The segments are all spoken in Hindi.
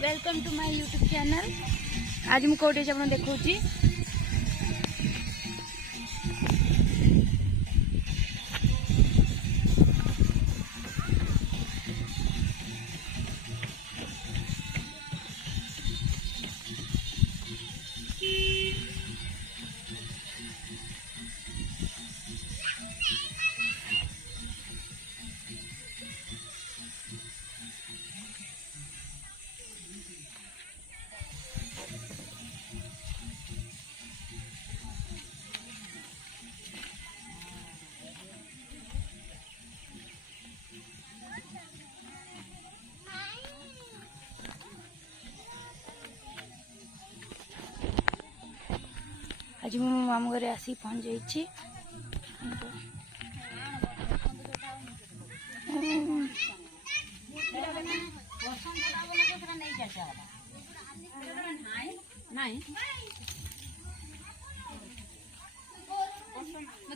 Welcome to my YouTube channel. आज मुझे कौटे आप देखा आज मो मामू घरे आसी पहुँच जाइए।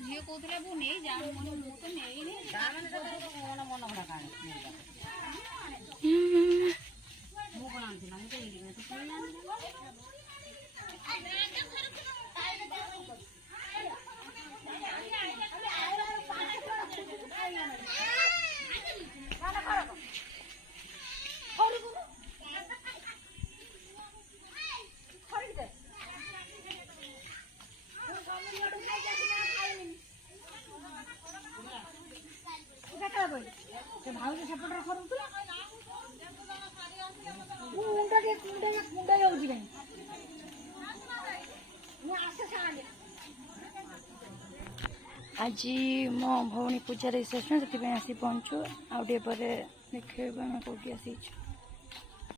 झील कहते नहीं जा तो आज मो भौणी पूजा रिसेप्शन से आसी पहुँचु आउ पर देखिए कौटी आसी।